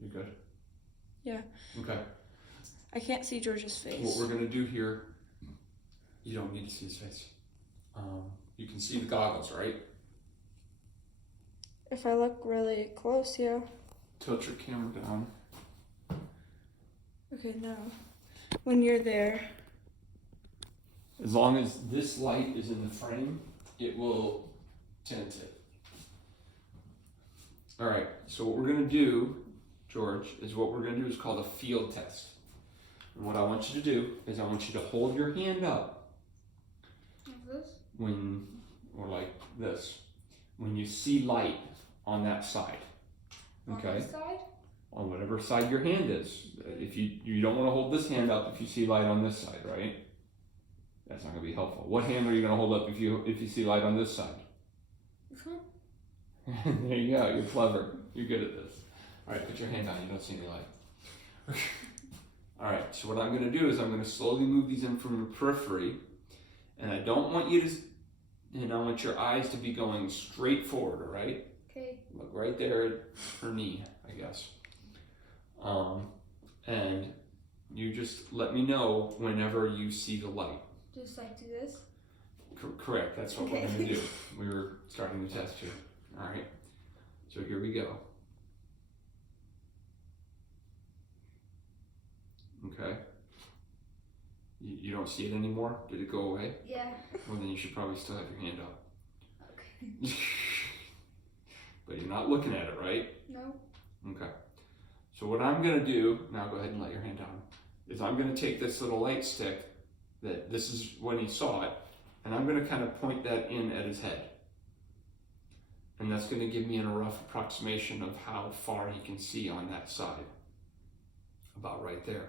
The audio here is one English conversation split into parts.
You good? Yeah. Okay. I can't see George's face. What we're gonna do here, you don't need to see his face. You can see the goggles, right? If I look really close, yeah. Tilt your camera down. Okay, now. When you're there. As long as this light is in the frame, it will tint it. All right, so what we're gonna do, George, is called a field test. And what I want you to do is I want you to hold your hand up. Like this? Or like this, when you see light on that side. Okay? On this side? On whatever side your hand is. If you don't want to hold this hand up if you see light on this side, right? That's not going to be helpful. What hand are you going to hold up if you see light on this side? This one? There you go. You're clever. You're good at this. All right, put your hand down. You don't see any light. All right. So what I'm going to do is I'm going to slowly move these in from the periphery, and I don't want you to. And I want your eyes to be going straight forward. All right. Okay. Look right there at her knee, I guess. And you just let me know whenever you see the light. Just like do this? Correct, that's what we're going to do. We were starting the test here. All right, so here we go. Okay. You don't see it anymore? Did it go away? Yeah. Well, then you should probably still have your hand up. Okay. But you're not looking at it, right? No. Okay. So what I'm going to do, now go ahead and let your hand down, is I'm going to take this little light stick, that this is when he saw it, and I'm going to kind of point that in at his head. And that's going to give me a rough approximation of how far he can see on that side. About right there.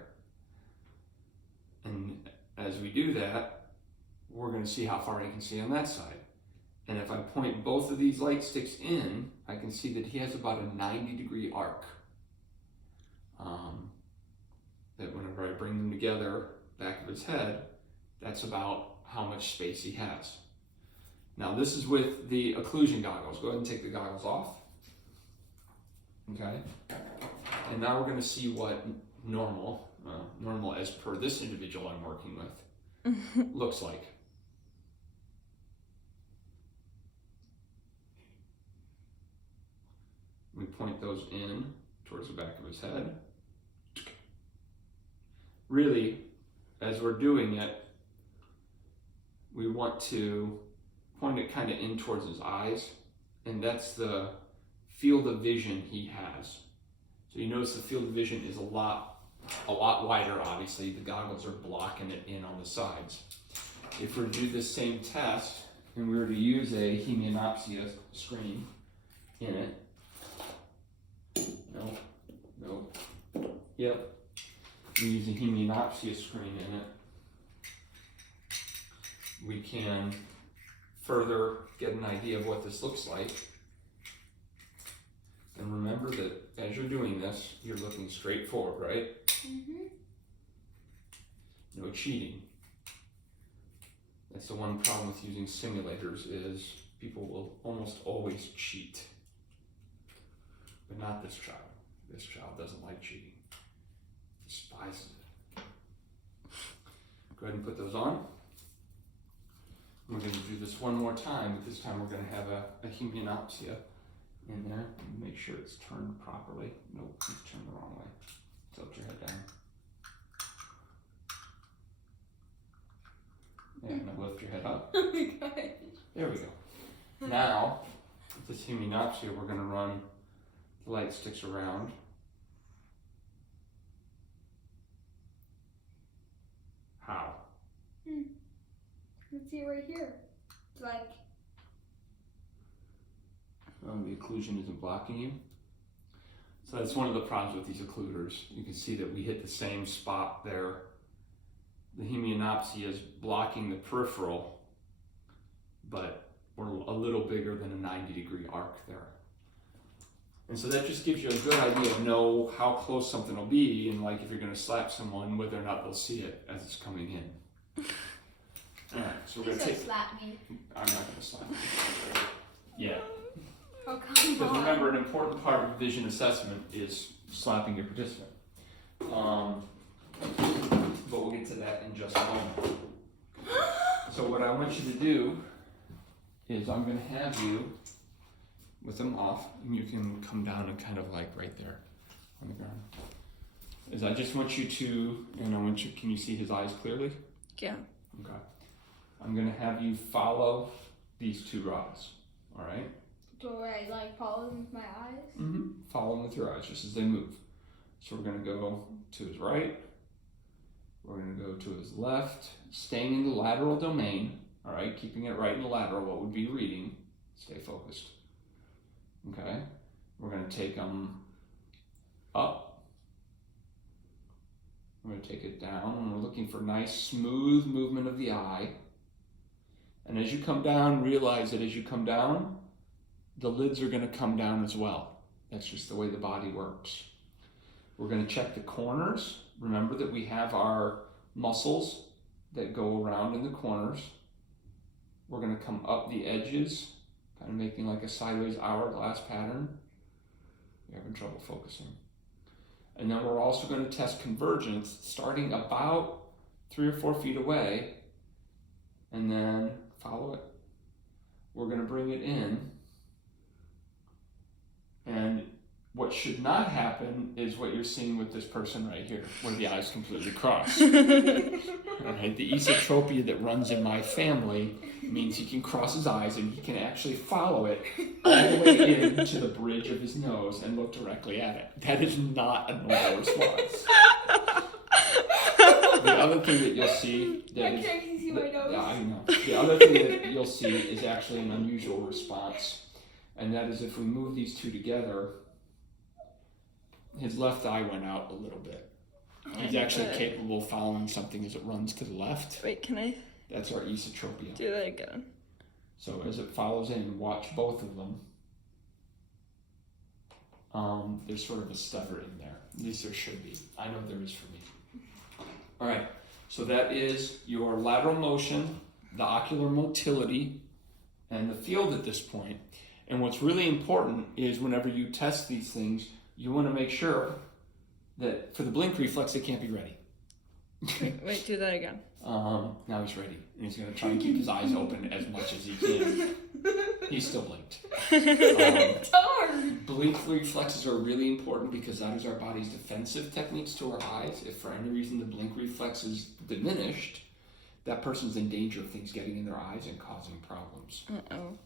And as we do that, we're going to see how far he can see on that side. And if I point both of these light sticks in, I can see that he has about a 90-degree arc. That whenever I bring them together, back of his head, that's about how much space he has. Now this is with the occlusion goggles. Go ahead and take the goggles off. Okay. And now we're going to see what normal as per this individual I'm working with, looks like. We point those in towards the back of his head. Really, as we're doing it, we want to point it kind of in towards his eyes, and that's the field of vision he has. So you notice the field of vision is a lot wider, obviously. The goggles are blocking it in on the sides. If we were to do this same test, and we were to use a hemianopsia screen in it, no, yep. We use a hemianopsia screen in it. We can further get an idea of what this looks like. And remember that as you're doing this, you're looking straight forward, right? Mm-hmm. No cheating. That's the one problem with using simulators is people will almost always cheat. But not this child. This child doesn't like cheating. Despises it. Go ahead and put those on. We're going to do this one more time, but this time we're going to have a hemianopsia in there. Make sure it's turned properly. Nope, it's turned the wrong way. Tilt your head down. Yeah, now lift your head up. Oh my gosh. There we go. Now, with this hemianopsia, we're going to run the light sticks around. How? Let's see right here. It's like. The occlusion isn't blocking you. So that's one of the problems with these occluders. You can see that we hit the same spot there. The hemianopsia is blocking the peripheral, but we're a little bigger than a 90-degree arc there. And so that just gives you a good idea of know how close something will be, and like if you're going to slap someone, whether or not they'll see it as it's coming in. All right, so we're going to take. Slap me. I'm not going to slap you. Yeah. Oh, come Because on. remember, an important part of vision assessment is slapping your participant. But we'll get to that in just a moment. So what I want you to do is I'm going to have you with them off, and you can come down and kind of like right there on the ground. Is I just want you to, and I want you, can you see his eyes clearly? Yeah. Okay. I'm going to have you follow these two rods, all right? Do I like follow them with my eyes? Mm-hmm. Follow them with your eyes just as they move. So we're going to go to his right. We're going to go to his left, staying in the lateral domain, all right? Keeping it right in the lateral, what would be reading. Stay focused. Okay? We're going to take them up. We're going to take it down, and we're looking for nice, smooth movement of the eye. And as you come down, realize that as you come down, the lids are going to come down as well. That's just the way the body works. We're going to check the corners. Remember that we have our muscles that go around in the corners. We're going to come up the edges, kind of making like a sideways hourglass pattern. You're having trouble focusing. And then we're also going to test convergence starting about 3 or 4 feet away, and then follow it. We're going to bring it in, and what should not happen is what you're seeing with this person right here, where the eyes completely cross. All right, the esotropia that runs in my family means he can cross his eyes and he can actually follow it all the way into the bridge of his nose and look directly at it. That is not a normal response. The other thing that you'll see that I can't even see my nose. yeah, I know. The other thing that you'll see is actually an unusual response, and that is if we move these two together, his left eye went out a little bit. He's actually capable of following something as it runs to the left. Wait, can I That's our esotropia. do that again? So as it follows in, watch both of them. There's sort of a stutter in there. At least there should be. I know there is for me. All right, so that is your lateral motion, the ocular motility, and the field at this point. And what's really important is whenever you test these things, you want to make sure that for the blink reflex, it can't be ready. Wait, do that again. Now he's ready, and he's going to try and keep his eyes open as much as he can. He's still blinked. It's hard. Blink reflexes are really important because that is our body's defensive techniques to our eyes. If for any reason the blink reflex is diminished, that person's in danger of things getting in their eyes and causing problems. Uh-oh.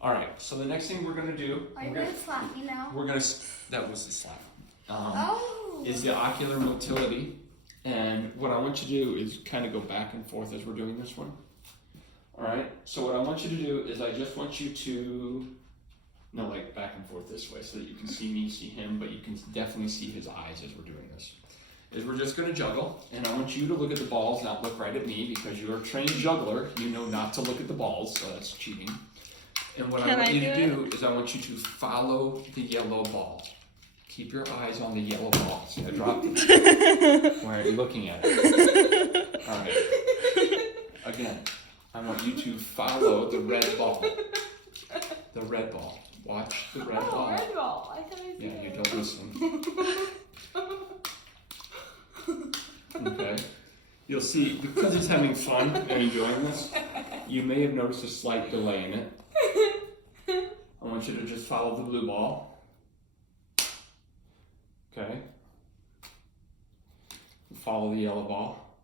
All right, so the next thing we're going to do... Are you going to slap me now? We're going to... That was the slap. Oh. Is the ocular motility. And what I want you to do is kind of go back and forth as we're doing this one. All right, so what I want you to do is I just want you to, no, like back and forth this way so that you can see me, see him, but you can definitely see his eyes as we're doing this. Is we're just going to juggle, and I want you to look at the balls, not look right at me, because you're a trained juggler. You know not to look at the balls, so that's cheating. And what I want you to do is I want you to follow the yellow ball. Keep your eyes on the yellow ball. See, I dropped it. Why are you looking at it? All right. Again, I want you to follow the red ball. The red ball. Watch the red ball. Red ball. I thought it was Yeah, you don't listen. Okay. You'll see, because he's having fun and enjoying this, you may have noticed a slight delay in it. I want you to just follow the blue ball. Okay. We'll follow the yellow ball.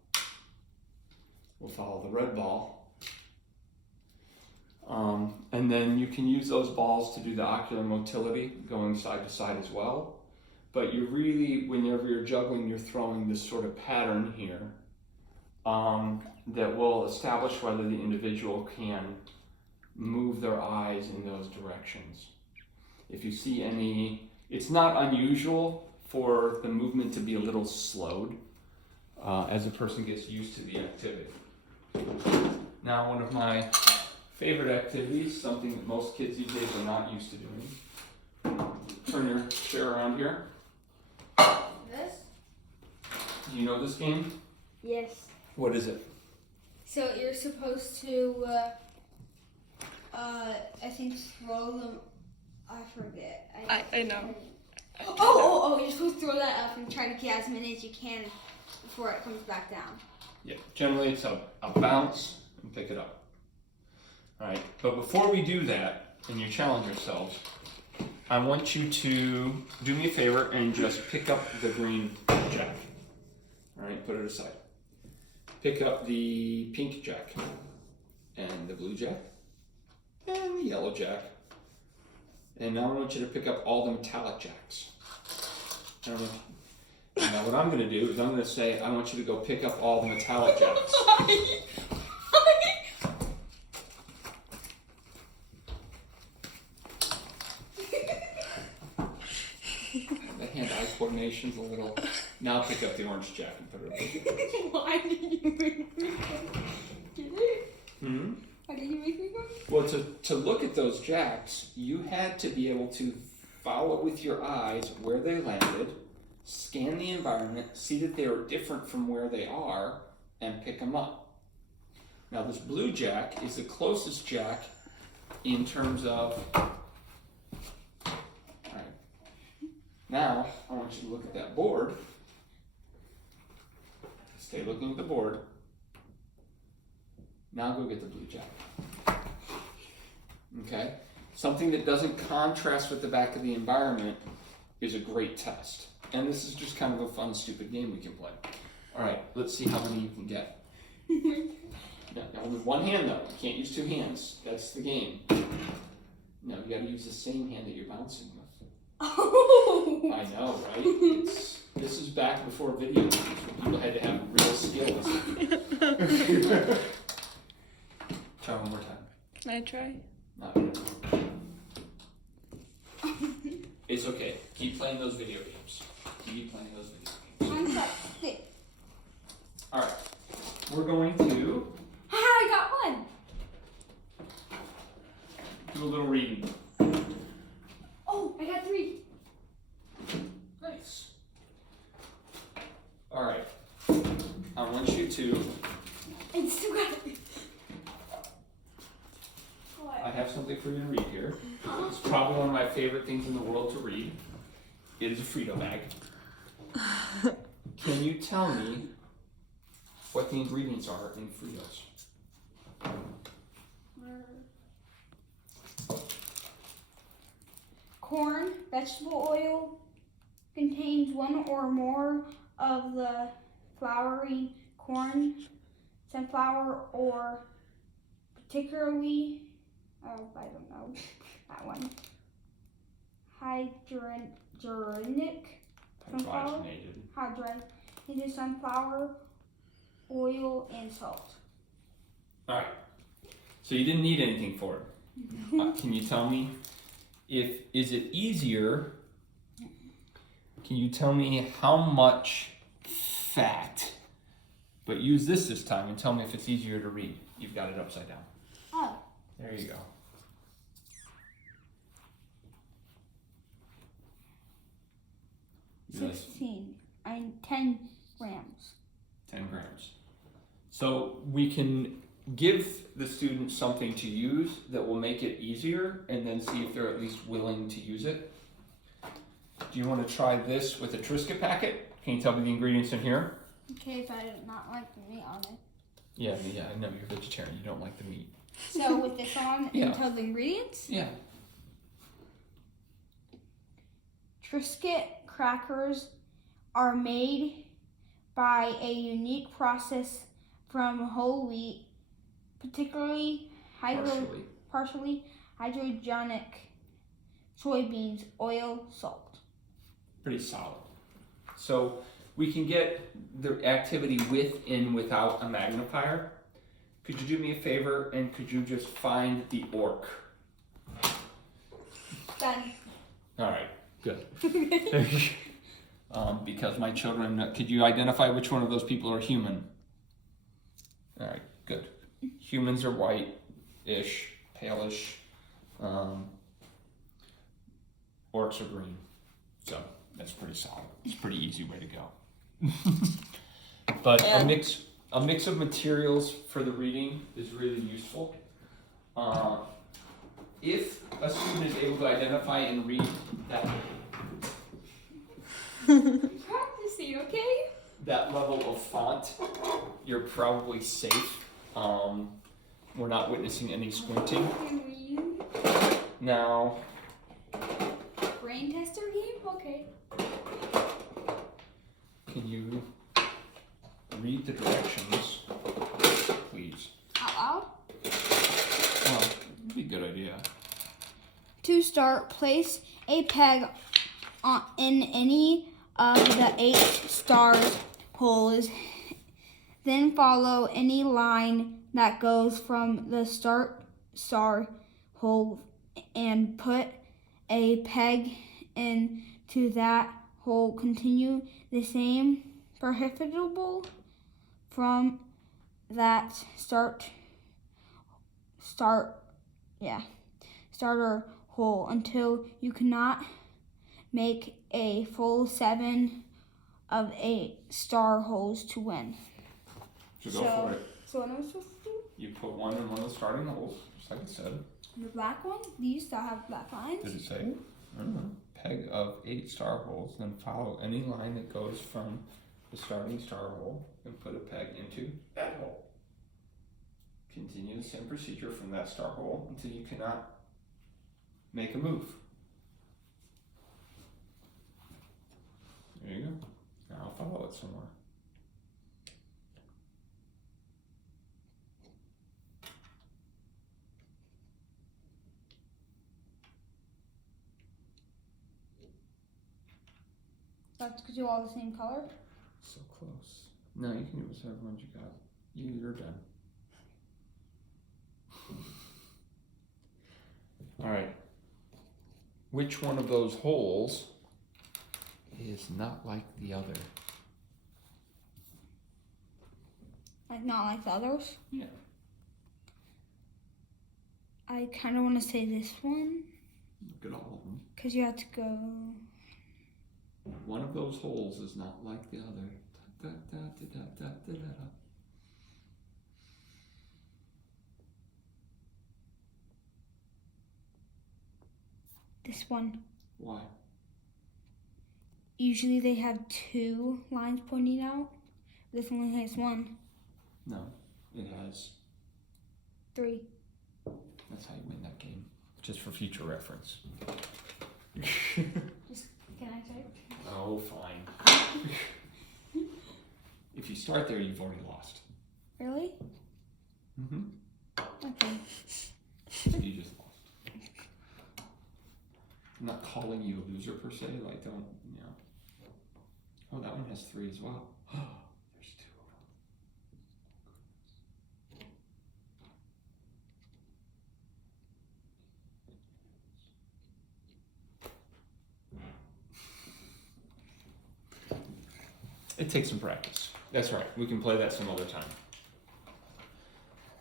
We'll follow the red ball. And then you can use those balls to do the ocular motility, going side to side as well. But you really, whenever you're juggling, you're throwing this sort of pattern here that will establish whether the individual can move their eyes in those directions. If you see any, it's not unusual for the movement to be a little slowed as a person gets used to the activity. Now, one of my favorite activities, something that most kids these days are not used to doing. Turn your chair around here. This? Do you know this game? Yes. What is it? So you're supposed to, I think throw them. I forget. I know. Oh, you're supposed to throw that up and try to get as many as you can before it comes back down. Yeah, generally it's a bounce and pick it up. Alright, but before we do that, and you challenge yourselves, I want you to do me a favor and just pick up the green jack. Alright, put it aside. Pick up the pink jack, and the blue jack, and the yellow jack. And now I want you to pick up all the metallic jacks. I don't know. Now what I'm going to do is I'm going to say, I want you to go pick up all the metallic jacks. The hand-eye coordination's a little... Now pick up the orange jack and put it over. Why did you make me go? Did it? Hmm? Why did you make me go? Well, to look at those jacks, you had to be able to follow with your eyes where they landed, scan the environment, see that they are different from where they are, and pick them up. Now this blue jack is the closest jack in terms of... Alright. Now, I want you to look at that board. Stay looking at the board. Now go get the blue jack. Okay? Something that doesn't contrast with the back of the environment is a great test. And this is just kind of a fun, stupid game we can play. Alright, let's see how many you can get. Now with one hand though, you can't use two hands. That's the game. No, you gotta use the same hand that you're bouncing with. Oh! I know, right? This is back before video games when people had to have real skills. Try one more time. Can I try? Not really. It's okay. Keep playing those video games. Keep playing those video games. Mine's up. Stick. Alright. We're going to I got one. do a little reading. Oh, I got 3. Nice. Alright. I want you to... And still got it. I have something for you to read here. It's probably one of my favorite things in the world to read. It is a Frito bag. Can you tell me what the ingredients are in Fritos? Corn, vegetable oil, contains one or more of the flowering corn, sunflower, or particularly, oh, I don't know, that one, hydrogenic sunflower, hydrogenated sunflower oil, and salt. Alright. So you didn't need anything for it. Can you tell me is it easier? Can you tell me how much fat? But use this time and tell me if it's easier to read. You've got it upside down. Oh. There you go. Yes. 16 and 10 grams. 10 grams. So we can give the students something to use that will make it easier and then see if they're at least willing to use it. Do you want to try this with a Triscuit packet? Can you tell me the ingredients in here? Okay, if I do not like the meat on it. Yeah, I know you're vegetarian. You don't like the meat. So with this on, Yeah. and tell the ingredients? Yeah. Triscuit crackers are made by a unique process from whole wheat, particularly partially hydrogenic soybeans, oil, salt. Pretty solid. So we can get the activity with and without a magnifier. Could you do me a favor and could you just find the orc? Done. All right, good. Because my children, could you identify which one of those people are human? All right, good. Humans are white-ish, palish. Orcs are green. So that's pretty solid. It's a pretty easy way to go. But a mix of materials for the reading is really useful. If a student is able to identify and read that, Practicing, okay? That level of font, you're probably safe. We're not witnessing any squinting. Now, Brain tester game? Okay. can you read the directions, please? Out loud? Well, that'd be a good idea. To start, place a peg in any of the 8 stars holes. Then follow any line that goes from the start star hole and put a peg into that hole. Continue the same profitable from that starter hole until you cannot make a full 7 of 8 star holes to win. So go for it. So what am I supposed to do? You put one in one of the starting holes, just like it said. The black one? These still have black lines? Did it say it? I don't know. Peg of 8 star holes, then follow any line that goes from the starting star hole and put a peg into that hole. Continue the same procedure from that star hole until you cannot make a move. There you go. Now I'll follow it some more. That's because you're all the same color? So close. No, you can do whichever ones you got. You're done. Alright. Which one of those holes is not like the other? Like not like the others? Yeah. I kind of want to say this one. Look at all of them. Because you have to go... One of those holes is not like the other. Da, da, da, da, da, da, da, da. This one. Why? Usually they have 2 lines pointing out. This one only has 1. No, it has. 3. That's how you win that game. Just for future reference. Just, can I check? Oh, fine. If you start there, you've already lost. Really? Mm-hmm. Okay. You just lost. I'm not calling you a loser per se, like don't, you know. Oh, that one has 3 as well. There's 2 of them. It takes some practice. That's right. We can play that some other time.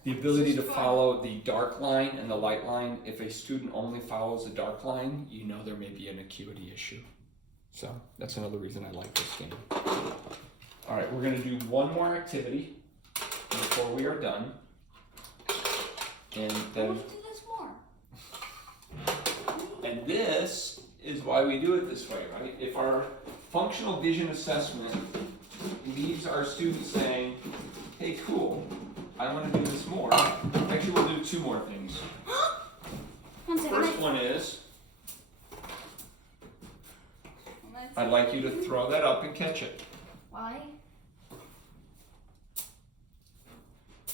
The ability to follow the dark line and the light line. If a student only follows the dark line, you know there may be an acuity issue. So that's another reason I like this game. All right, we're going to do one more activity before we are done. And I then, want to do this more. and this is why we do it this way, right? If our functional vision assessment leaves our students saying, hey, cool, I want to do this more. Actually, we'll do 2 more things. One second. First one is, I'd like you to throw that up and catch it. Why?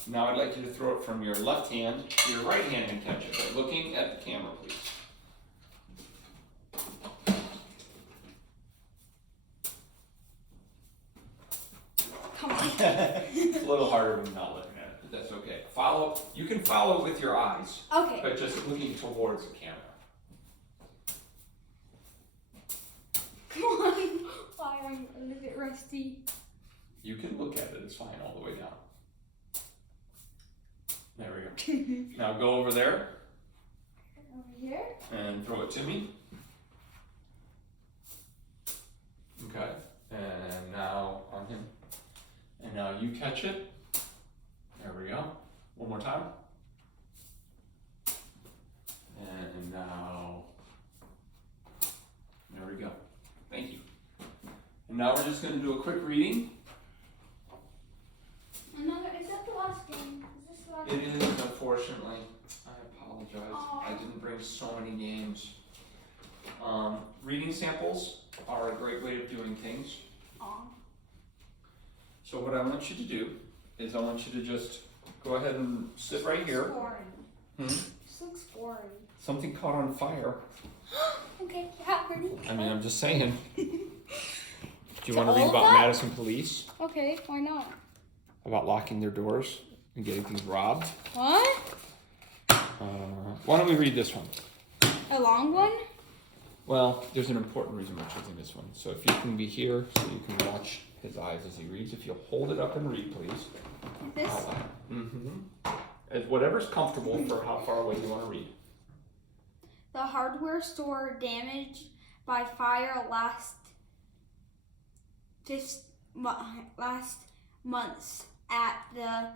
Now I'd like you to throw it from your left hand to your right hand and catch it, but looking at the camera, please. Come on. It's a little harder when you're not looking at it, but that's okay. Follow. You can follow it with your eyes, Okay. but just looking towards the camera. Come on. Why I'm a little bit rusty. You can look at it, it's fine, all the way down. There we go. Now go over there Over here? and throw it to me. Okay, and now on him. And now you catch it. There we go. One more time. And now, there we go. Thank you. And now we're just going to do a quick reading. Is that the last game? Is this the last It is, unfortunately. I apologize. I didn't bring so many games. Reading samples are a great way of doing things. So what I want you to do is I want you to just go ahead and sit right here. This looks boring. Something caught on fire. Okay, yeah, ready? I mean, I'm just saying. Do you want to all read of about that? Madison police? Okay, why not? About locking their doors and getting things robbed? What? Why don't we read this one? A long one? Well, there's an important reason we're choosing this one. So if you can be here, so you can watch his eyes as he reads. If you'll hold it up and read, please. This? As whatever's comfortable for how far away you want to read. The hardware store damaged by fire last months at the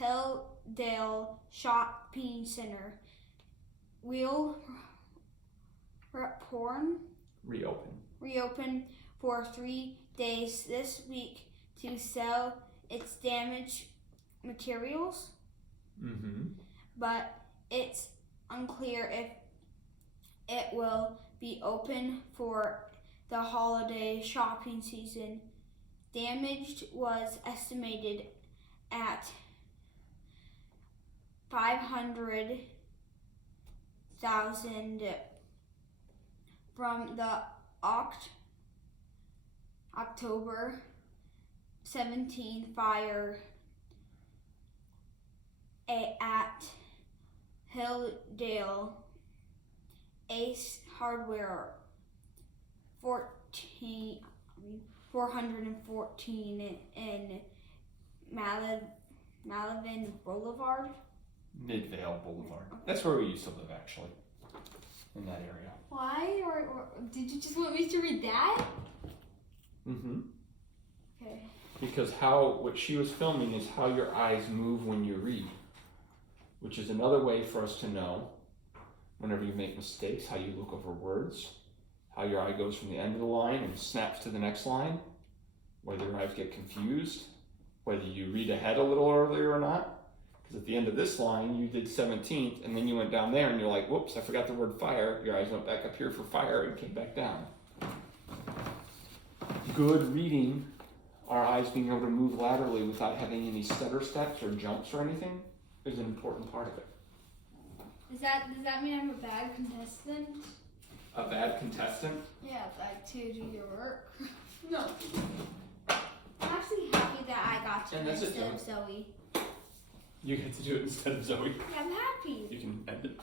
Hilldale Shopping Center will reopen for 3 days this week to sell its damaged materials, but it's unclear if it will be open for the holiday shopping season. Damage was estimated at $500,000 from the October 17th fire at Hilldale Ace Hardware 414 in Malvern Boulevard. Midvale Boulevard. That's where we used to live, actually. In that area. Why? Or did you just want me to read that? Okay. Because what she was filming is how your eyes move when you read. Which is another way for us to know whenever you make mistakes, how you look over words, how your eye goes from the end of the line and snaps to the next line, whether your eyes get confused, whether you read ahead a little earlier or not. Because at the end of this line, you did 17th, and then you went down there and you're like, whoops, I forgot the word fire. Your eyes went back up here for fire and came back down. Good reading, our eyes being able to move laterally without having any stutter steps or jumps or anything, is an important part of it. Does that mean I'm a bad contestant? A bad contestant? Yeah, like to do your work. No. I'm actually happy that I got to And that's it, instead of Zoe. You get to do it instead of Zoe. Yeah, I'm happy. You can end it.